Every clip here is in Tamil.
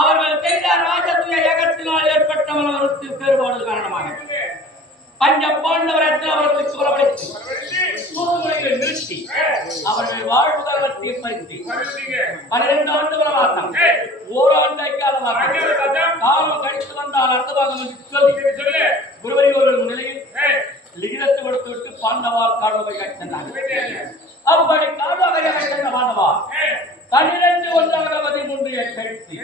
அவர்கள் செய்த ராஜத்துவ ஏகத்தினால் ஏற்பட்ட மனவருத்தில் வேறுபாடு காரணமாக பஞ்ச பாண்டவரத்தில் அவர்களுக்கு புறப்படுத்தி சூழ்நிலைகளை நிறுத்தி அவர்கள் வாழ்வுதளத்தை பறித்து 12 ஆண்டு வனவாசம் ஓராண்டு காலம் கழித்து வந்தால் அர்த்தபாகம் என்று சொல்லி குருவரியோர்கள் நிலையில் லிகிதத்தை கொடுத்துவிட்டு பாண்டவார் கால்வகை கட்டினார். அப்படி கால்வகையை கட்டின பாண்டவார் 12 ஒன்றாக 13 கழித்து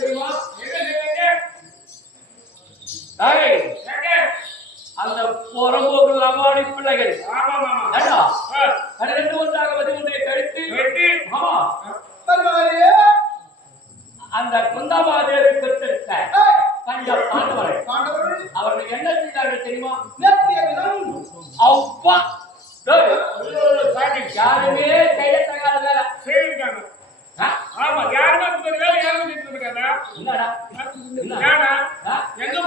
தெரியுமா? அந்த புறம்போக்கு அம்மாடி பிள்ளைகள் 12 ஒன்றாக 13 கழித்து அந்த குந்தமாதேவி பெற்றிருக்க பஞ்ச பாண்டவர்கள் அவர்கள் என்ன செய்தார்கள் தெரியுமா? அப்பா யாருமே செய்யத்தகாத வேலை செய்யிருக்காங்க. ஆமா, யாருமே எங்க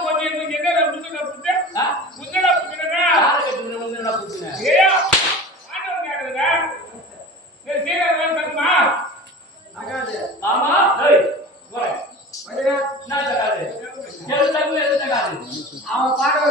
போய் அவன் பாடவை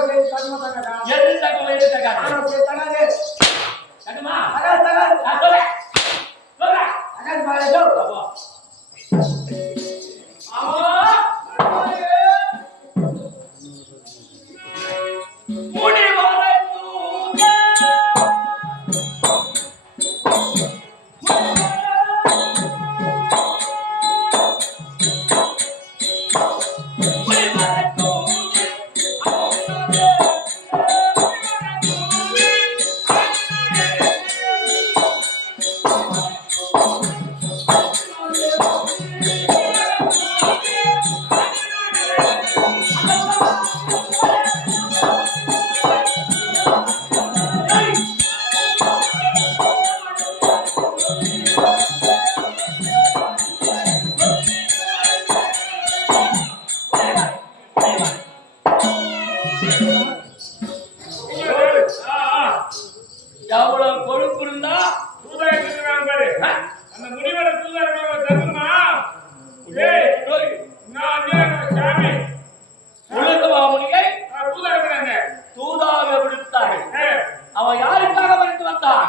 எவ்வளவு கொழுப்பு இருந்தா அந்த முடிவரை தூதாக விடுத்தார்கள். அவன் யாருக்காக மறைத்து வந்தான்?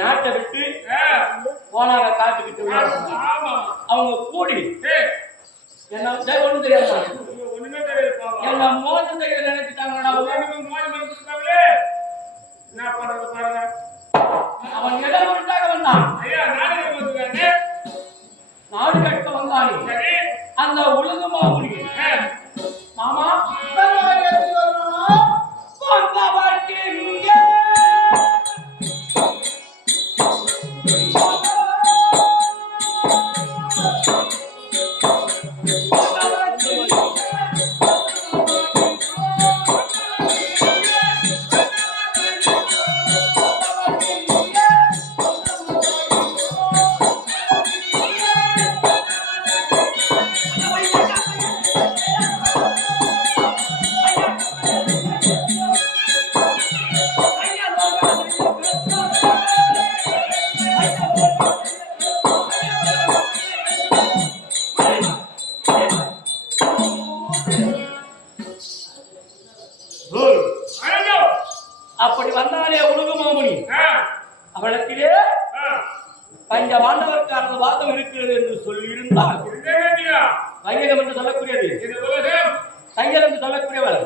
நாட்டை விட்டு போனாங்க காட்டுக்கிட்டு அவங்க கூடி என்ன ஒண்ணு தெரியாது என்ன மோசம் செய்ய நினைச்சிட்டாங்க. அவன் இடம் விட்டாக வந்தான், நாடு கட்ட வந்தானே அந்த உலகமா முடியும் மாமா அப்படி வந்தாலே உலகமாமுனி அவளத்திலே பஞ்ச வாண்டவர்க்கான வாதம் இருக்கிறது என்று சொல்லியிருந்தால் தையலம் என்று சொல்லக்கூடியது தையல் என்று சொல்லக்கூடியவர்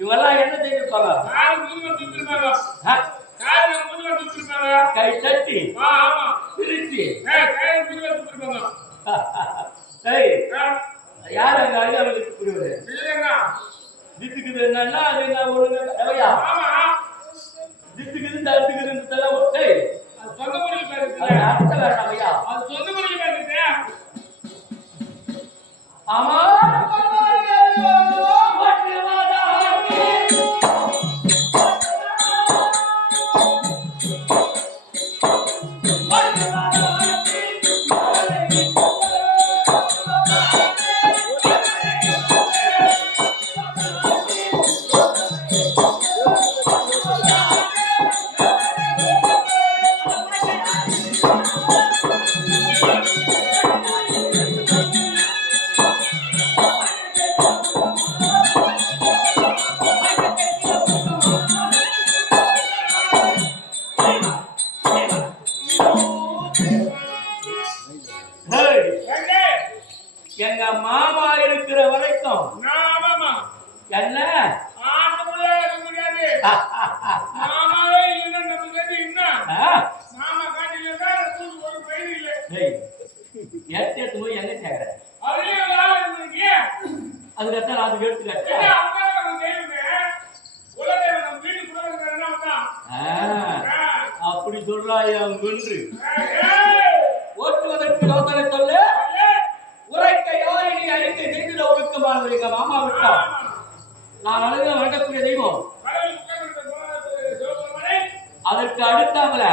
இவெல்லாம் என்ன செய்திருப்பாங்க கை தட்டி திருச்சி யார் அங்க அழுகாமலுக்கு புரிவது தித்துக்குது என்னன்னா அது என்ன ஒழுங்கு எவையா தித்துக்குது தடுத்துக்குதுன்னு சொல்ல அர்த்தம் வேண்டாம் ஐயா அது சொந்த முறையில் பேசுறேன் ஆமா எங்க மாமா இருக்கிற வரைக்கும் என்ன போய் என்ன சேர்க்கிற அதுக்கத்தான் அது எடுத்துக்க அப்படி சொல்றாங்க ஓட்டுவதற்கு யோசனை சொல்லு உரைக்க யாரினை அறிக்கை செய்து ஒழுக்கமானது எங்க மாமா விட்டா நான் அழகு வணங்கக்கூடிய தெய்வம் அதற்கு அடுத்தாமல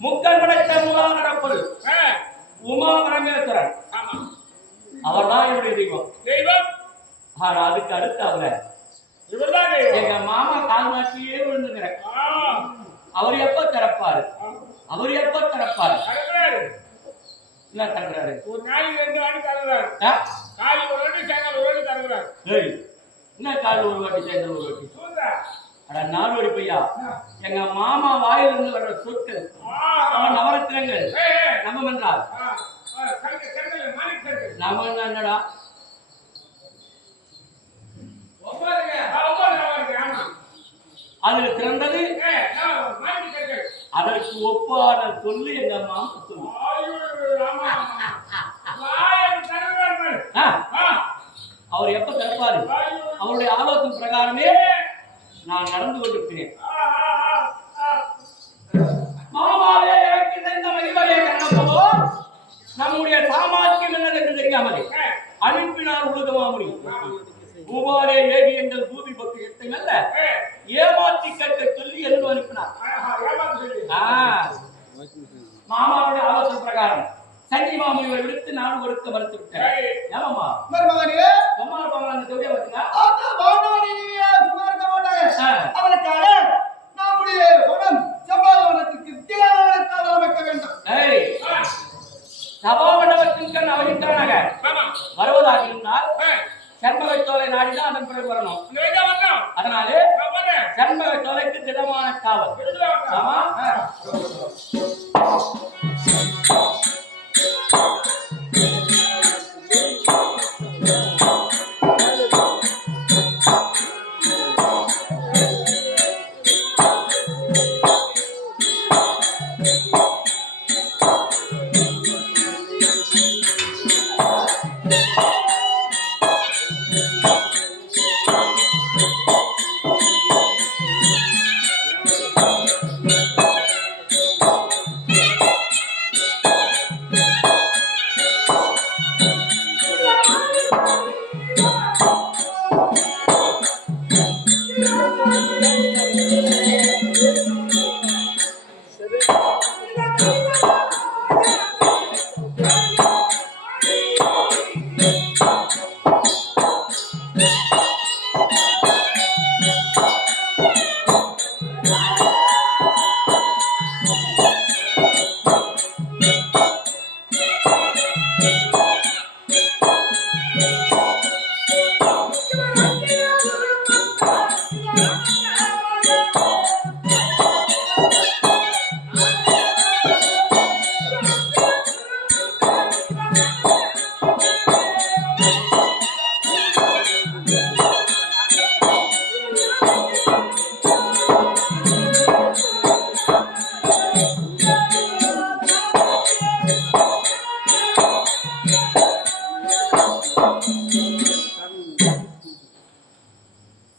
முக்கல் படைத்த மூலாதாரப்பொருள் உமா பரமேஸ்வரன் அவர்தான் என்னுடைய தெய்வம் ஆனா அதுக்கு அடுத்து எங்க மாமா கால் மாற்றியே விழுந்துங்கிறேன் அவர் எப்ப திறப்பாரு என்ன தங்குறாரு ஒரு நாளைக்கு 2 வாட்டி தங்குறாரு காலை ஒரு வாட்டி சாயங்காலம் ஒரு வாட்டி தங்குறாரு என்ன காலை ஒரு வாட்டி சாயங்காலம் ஒரு வாட்டி அட நாடோடி பையா எங்க மாமா வாயிலிருந்து வர்ற சொற்கள் நவரத்தினங்கள் நம்ம என்றால் நம்ம என்னடா அதுல சிறந்தது அதற்கு ஒப்பான சொல்லு எங்க மாமா சொல்லு அவர் எப்ப திறப்பாரு அவருடைய ஆலோசனை பிரகாரமே நான் நடந்து கொண்டிருக்கிறேன் மாமாவே எனக்கு சென்ற மகிமையை கண்டபோதோ நம்முடைய சாமானியம் என்னது என்று தெரியாமலே அனுப்பினார் உலகமாமுனி பூபாரே ஏகி எங்கள் பூமி பற்றி எத்தனல்ல ஏமாற்றி கேட்க சொல்லி என்று அனுப்பினார் மாமாவுடைய ஆலோசனை பிரகாரம் சனி மாமுனியை விடுத்து நான் ஒருக்க மறுத்து விட்டேன் ஏமாமா குமார் பாவன் அந்த தொகையை பார்த்தீங்களா அவனுக்காக நம்முடைய வனம் சபாவனத்துக்கு தியானக்காக அமைக்க வேண்டும் சபாவனத்திற்கு அவனிக்கானாக வருவதாக இருந்தால் சண்பக சோலை நாடிதான் அதன் பிறகு வரணும் அதனாலே சண்பக சோலைக்கு திடமான காவல் ஆமா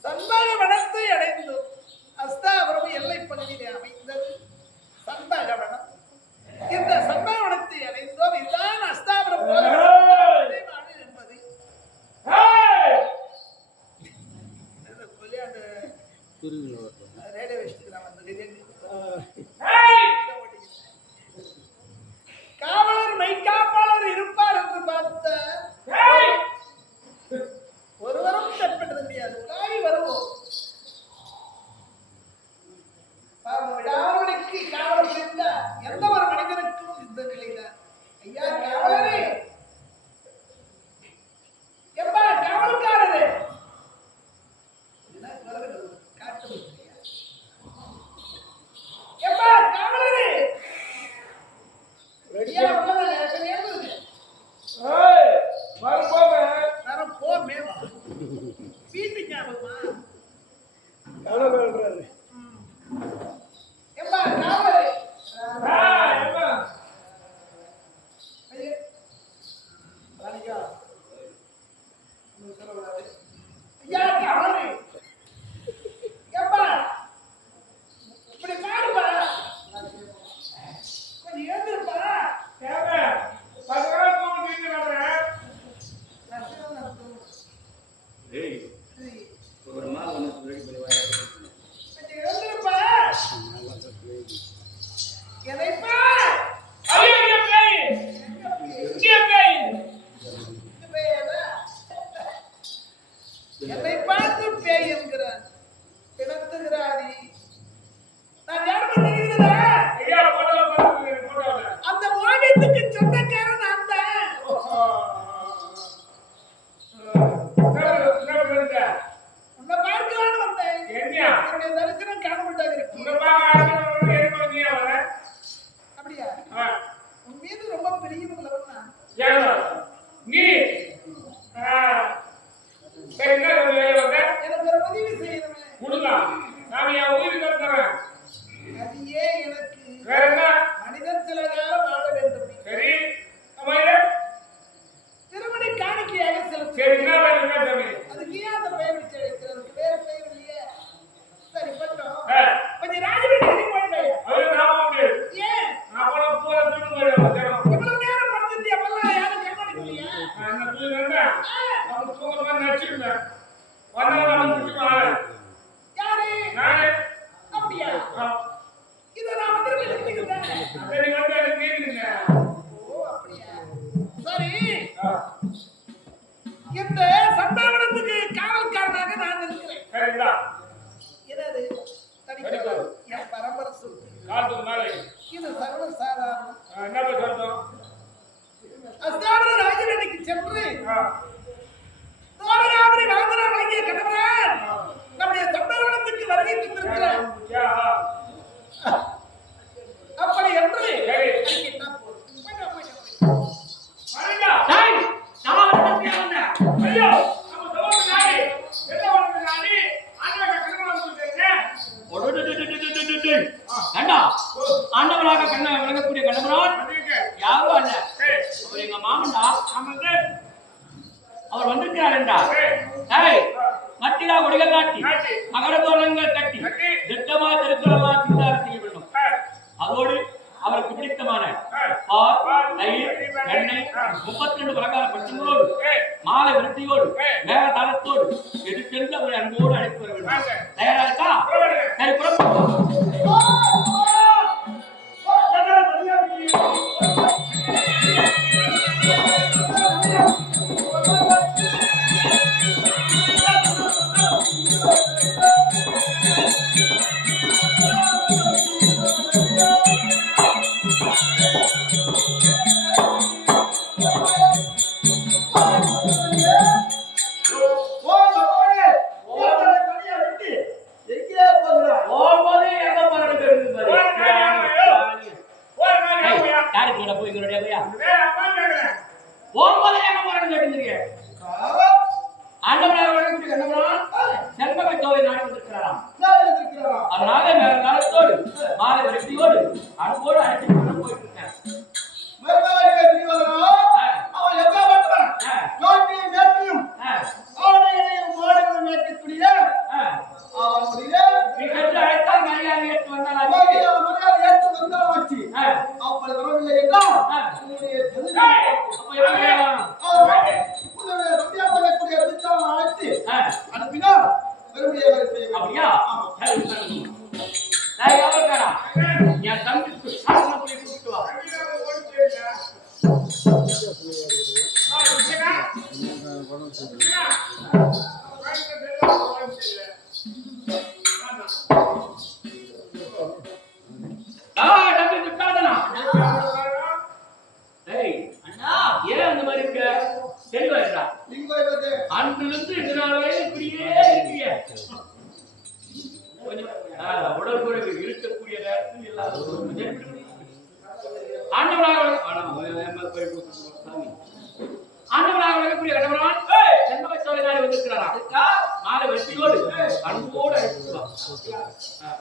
சந்தகவனத்தை அடைந்தோம். அஸ்தாபுரம் எல்லை பகுதியிலே அமைந்தது சந்தகவனம். இந்த சந்தகவனத்தை அடைந்தோம். இதுதான் அஸ்தாபுரம் என்பது ரேடியோ காவலர் மெய்காப்பாளர் இருப்பார் என்று பார்த்த ஒருவரும் தற்பட்டது முடியாது. உலாவி வருவோம். விடாமலுக்கு காவலர் இருந்த எந்த ஒரு மனிதனுக்கும் இந்த நிலைதான். ஐயா காவலரே, எப்பா காவல்காரரே, காட்டு எப்பா காவலரே, ரெடியா வீட்டு ஞாபகமா எப்பா காவலரே, ஐயா காவலரே, எப்பா இப்படி பாருப்பா, கொஞ்சம் எழுந்திருப்பா. ஒரு நாள் வந்து கொஞ்சம் எழுந்திருப்பா. எதைப்பா என்னை பார்த்து பேய் என்கிறார், பிணத்துகிறாரி. நான் யாரும் தெரியுதா? அந்த ஓவியத்துக்கு சொந்தக்காரன் நான் தான். உன்னை பார்க்கலான்னு வந்தேன். என்னுடைய தரிசனம் காணப்பட்டாக இருக்கு. அப்படியா? உன் மீது ரொம்ப பிரியம் உள்ளவன் நான். எனக்கு ஒரு உதவி செய்யணுமே. அது ஏன் எனக்கு மனிதன் சில காலம் வாழ வேண்டும். திருமணி காணிக்கையாக செலுத்த. அதுக்கு ஏன் அந்த பெயர் வச்சு அழைக்கிறதுக்கு வேற பெயர் இல்லையே. சரி பட்டோம். கொஞ்சம் ராஜவீட்டுக்கு போயிட்டேன். ஏன் இவ்வளவு நேரம் படுத்துட்டு அப்பெல்லாம் யாரும் கண்காணிக்கலையா? யாரு? அப்படியா? இதை நான் வந்துருக்கேன். ஓ அப்படியா? சரி, இந்த சந்தாவனத்துக்கு காவல்காரனாக நான் இருக்கிறேன். என்னது தனிக்காவல்? என் பரம்பரை சொத்து. இது சர்வ சாதாரணம். அஸ்தாபுர ராஜவேலைக்கு சென்று தோரகாபுரி வாங்கனா வழங்கிய கணவன் நம்முடைய சந்தாவனத்துக்கு வருகை தந்திருக்கிறார். அப்படி என்று ஆண்டவராக கண்ண விளங்கக்கூடிய கண்ணபுரான் யாரும் அல்ல, அவர் எங்க மாமன்டா. அவர் வந்திருக்கிறார் என்றார். மத்திலா ஒடிகள் காட்டி மகர தோரணங்கள் கட்டி திட்டமா திருக்குறளெல்லாம் சிந்தாரம் செய்ய வேண்டும். அதோடு அவருக்கு பிடித்தமான பால், தயிர், எண்ணெய் 32 பலகார பட்சங்களோடு மாலை விருத்தியோடு மேல தளத்தோடு எது சென்று அவரை அன்போடு அழைத்து வர வேண்டும். தயாரா இருக்கா? சரி, அதனால மேல காலத்தோடு மாலை விருத்தியோடு அன்போடு அழைத்து போயிட்டு இருக்கேன். அழைத்தால் மரியாதை ஏற்று வந்தால் அப்படியா? என் தம்பிக்கு சாசன போய் கூப்பிட்டு வா. ஏன் அந்த மாதிரி இருக்க? தெளிவா இருக்கா? அன்றிலிருந்து இந்த நாள் வரை இப்படியே இருக்கீங்க. உடல் குறைவு இருக்கக்கூடிய நேரத்தில் ஆண்டவராக இருக்கக்கூடிய கடவுளான் சென்ம சோழனாடி வந்திருக்கிறாரா? மாலை வெற்றியோடு அன்போடு அழைத்துவான்.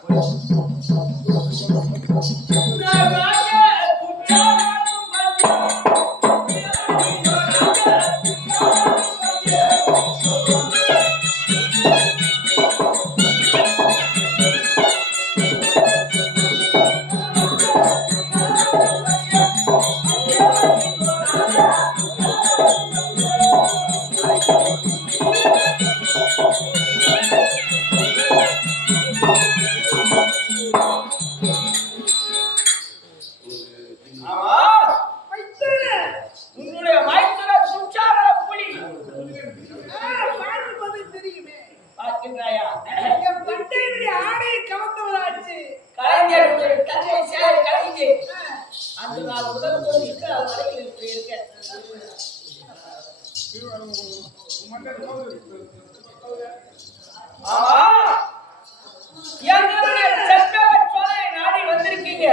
நாடி வந்திருக்கீங்க.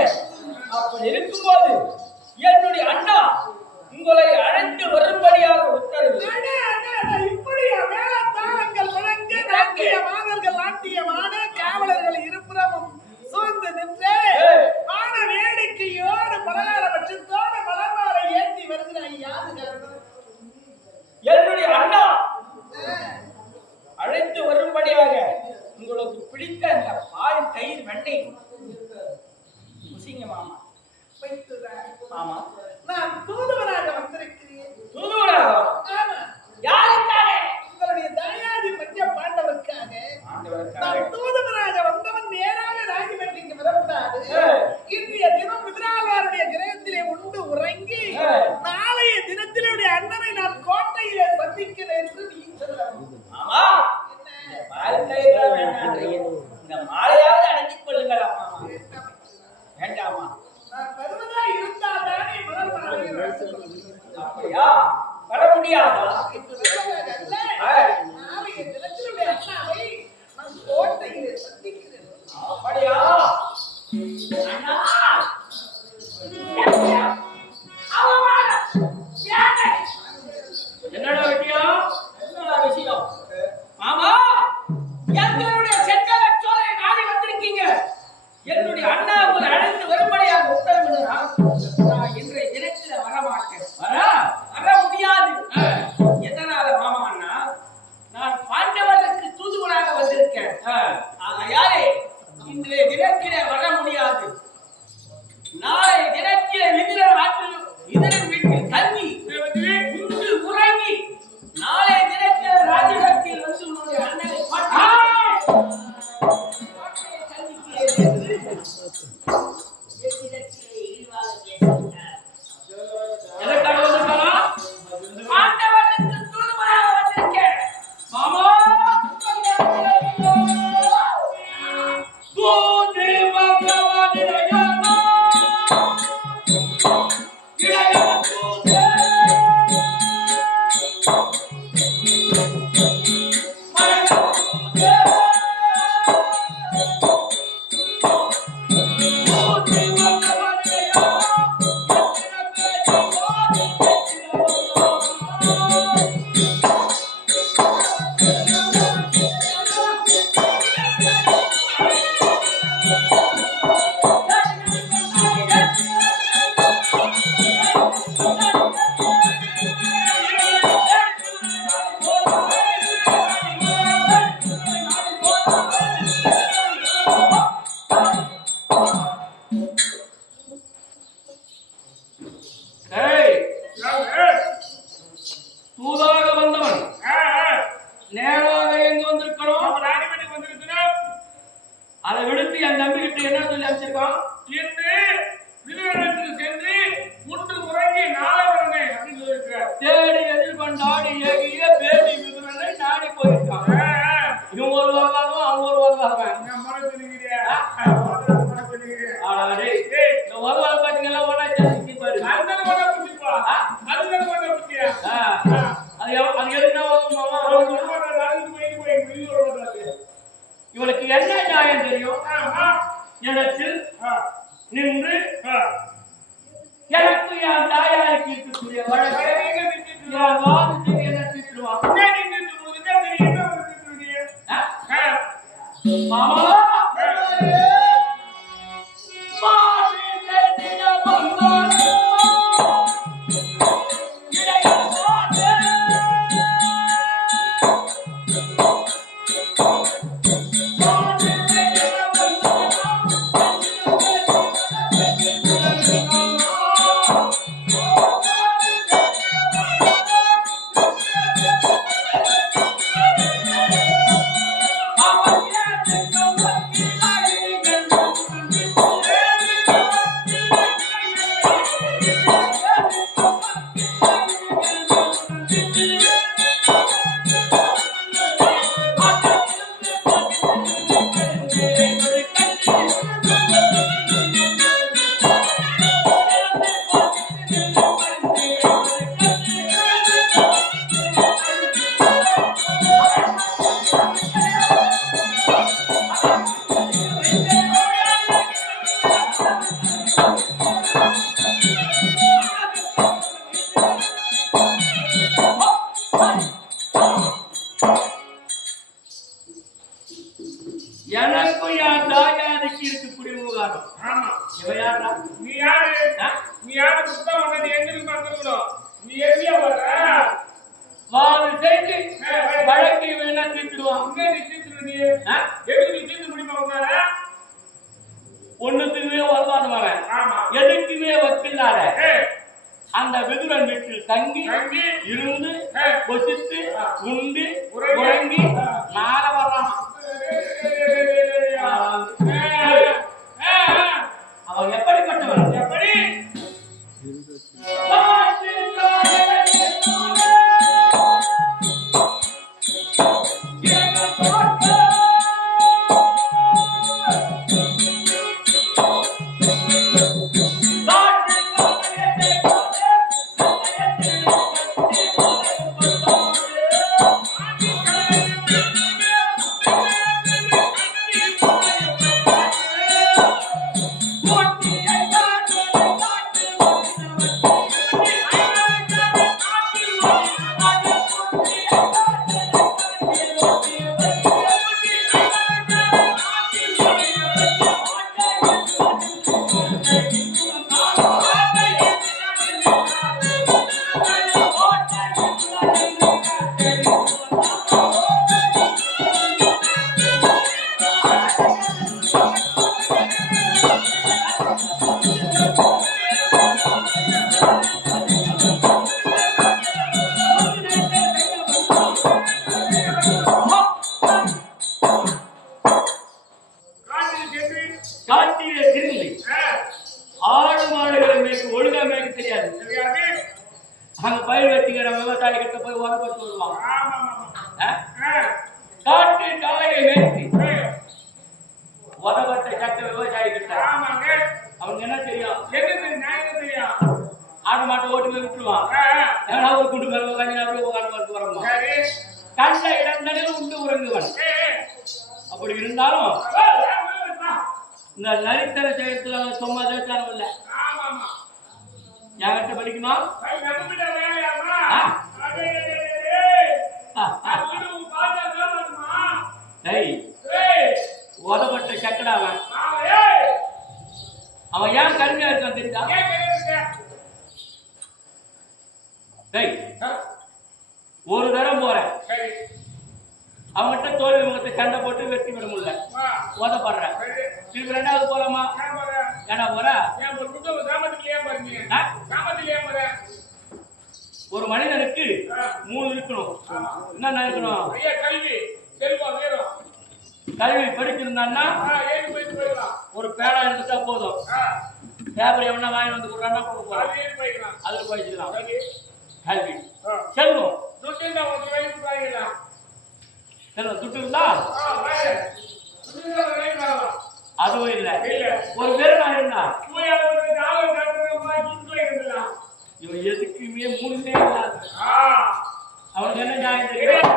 அப்படி இருக்கும்போது என்னுடைய அண்ணா உங்களை அழைத்து வரும்படியாக உத்தரவு. இப்படியா மேலத்தாளங்கள் முழங்க நாட்டிய மாதர்கள் நாட்டியமான காவலர்கள் இருபுறமும் சூழ்ந்து நின்று வான வேடிக்கையோடு பலகார பட்சத்தோடு மலர்மாலை ஏற்றி வருகிறாய். யாரு? என்னுடைய அண்ணா அழைத்து வரும்படியாக உங்களுக்கு பிடித்த அந்த பால் தயிர் வெண்ணெய் முசிங்க மாமா. ஆமா, நான் தூதுவராக வந்திருக்கிறேன். தூதுவராக? ஆமா. யாருக்காக? உங்களுடைய தயாதி பஞ்ச பாண்டவருக்காக. நான் தூதுவராக வந்தவன் நேராக ராஜமன்றிக்கு வரப்படாது. இன்றைய தினம் மிதிராவாருடைய கிரகத்திலே உண்டு உறங்கி நாளைய தினத்திலே அண்ணனை நான் கோட்டையிலே சந்திக்கிறேன் என்று நீ சொல்ல. ஆமா, இந்த மாலையாவது அடங்கிக் கொள்ளுங்கள் அம்மா. வேண்டாமா? நான் வருவதா இருந்தால் தானே அப்படியா? வர முடியாதா? நாளைய தினத்திலே அண்ணாவை நான் கோட்டையிலே சந்திக்கிறேன். அப்படியா? என்னடா விஷயம்? என்னடா விஷயம்? மாமா, எங்களுடைய செங்கல சோலை நாடி வந்திருக்கீங்க. என்னுடைய அண்ணா உங்களை அழைத்து வரும்படியாக உத்தரவிடுறார். நான் இன்றைய தினத்தில் வரமாட்டேன். வர முடியாது. எதனால மாமா? நாடு ஏகிய பேதி விதுரனை நாடி போயிருக்கான். இவன் ஒரு வருவாங்க அவங்க ஒரு வருவாங்க. இந்த வருவாங்க பாத்தீங்கன்னா ஒன்னா சேர்ந்து பாரு. அது எதுனா இவளுக்கு என்ன நியாயம் தெரியும்? இடத்தில் நின்று எனக்கு என் தாயாருக்கு இருக்கக்கூடிய வழக்கு என் வாதத்துக்கு என்ன திட்டுவான்? மாமா எனக்கும் என் தாயாருக்கு இருக்கக்கூடிய விவகாரம். ஆமா இவன் யாரா? நீ யாரு? நீ யாரு? புத்தகம் வந்தது எங்களுக்கு வந்துருக்கணும். நீ எங்கேயா வர்ற? வாது செய்து வழக்கை வேணா தீர்த்துடுவான். அங்கே நீ தீர்த்து நீ எதுக்கு நீ தீர்த்து முடியுமா உன்னால? ஒண்ணுக்குமே வருவானுவாங்க. ஆமா எதுக்குமே வக்கில்லாத அந்த விதுரன் வீட்டில் தங்கி இருந்து கொசித்து உண்டு உறங்கி நாள வர்றான். அவன் எப்படிப்பட்டவன்? எப்படி காட்டிலே திரும்பி ஆடு மாடுகளை மேய்க்க ஒழுங்கா மேய்க்க தெரியாது. அங்க பயிர் வெட்டிக்கிற விவசாயி கிட்ட போய் உரப்பட்டு வருவாங்க. காட்டு காளையை மேய்ச்சி உதவட்ட சட்ட விவசாயி கிட்ட அவங்க என்ன தெரியும்? ஆடு மாட்டை ஓட்டு போய் விட்டுருவான். ஏன்னா ஒரு குண்டு மேல உட்காந்து அப்படியே உட்காந்து வரணும். கண்ட இடங்களில் உண்டு உறங்குவன். அப்படி இருந்தாலும் இந்த நரித்தர ஜெயத்துல சும்மா தேச்சாலும் இல்ல. என்கிட்ட படிக்குமா? உதப்பட்ட சக்கடா அவன் ஏன் கருமையா இருக்கான் தெரியுதா? ஒரு தரம் போறேன் அவங்ககிட்ட தோல்வி முகத்தை சண்டை போட்டு வெட்டி விட முடியல, உதப்படுறேன். திருப்பி ரெண்டாவது போலாமா? ஏன்னா போற ஒரு மனிதனுக்கு 3 இருக்கணும். என்ன இருக்கணும்? கல்வி படிச்சிருந்தான்னா ஒரு பேடா இருந்துட்டா போதும். பேப்பர் எவனா வாங்கி வந்து கொடுறான்னா கொடுக்க போறான், அதுல படிச்சுக்கலாம். கல்வி செல்வம் துட்டு இருந்தா அதுவும் இல்ல ஒரு பேரு நான் இருந்தா இவன் எதுக்குமே முன்னே இல்லாத அவனுக்கு என்ன நியாயம் தெரியும்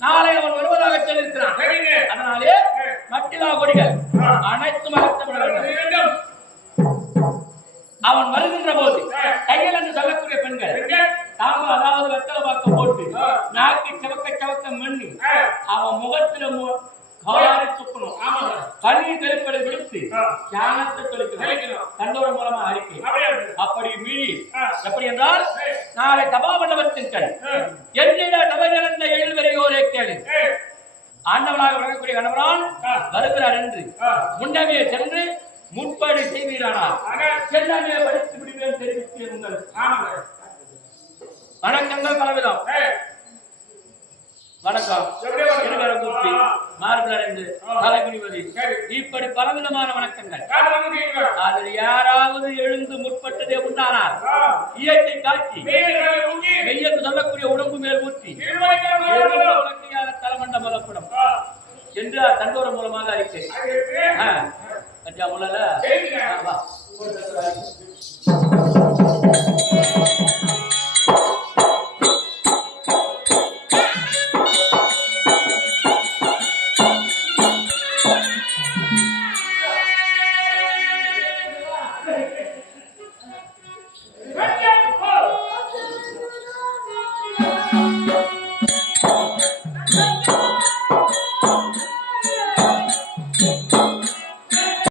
நாளை அவன் வருவதாக சொல்லியிருக்கிறான். அதனாலே மட்டிலா கொடிகள் அனைத்தும் அகற்றப்பட வேண்டும். அவன் வருகின்ற போது கையில் என்று சொல்லக்கூடிய பெண்கள் தாம அதாவது வெத்தலை பாக்க போட்டு நாக்கி சவக்க சவக்க மண்ணி அவன் முகத்துல காரி துப்பணும். பன்னீர் தெளிப்பதை விடுத்து தியானத்தை தெளிக்கணும். தண்டோர மூலமா அறிக்கை அப்படி மீறி எப்படி என்றால் நாளை சபா மண்டபத்தின் கண் என்னிட சபை நடந்த எழுவரையோரே கேளு ஆண்டவனாக வழங்கக்கூடிய கணவரான் வருகிறார் என்று முன்னமே சென்று முற்படி செய்வீரானால் சென்னமே படித்து விடுவேன் தெரிவித்து உங்கள் வணக்கங்கள் பலவிதம். வணக்கம் கூப்பி மார்பிள் அடைந்து தலை குனிவது இப்படி பலவிதமான வணக்கங்கள். அதில் யாராவது எழுந்து முற்பட்டதே உண்டானால் இயற்கை காட்சி மெய்யத்து சொல்லக்கூடிய உடம்பு மேல் ஊற்றி உலக்கையால தலமண்ட முதப்படும் என்று தண்டோர மூலமாக அறிக்கை.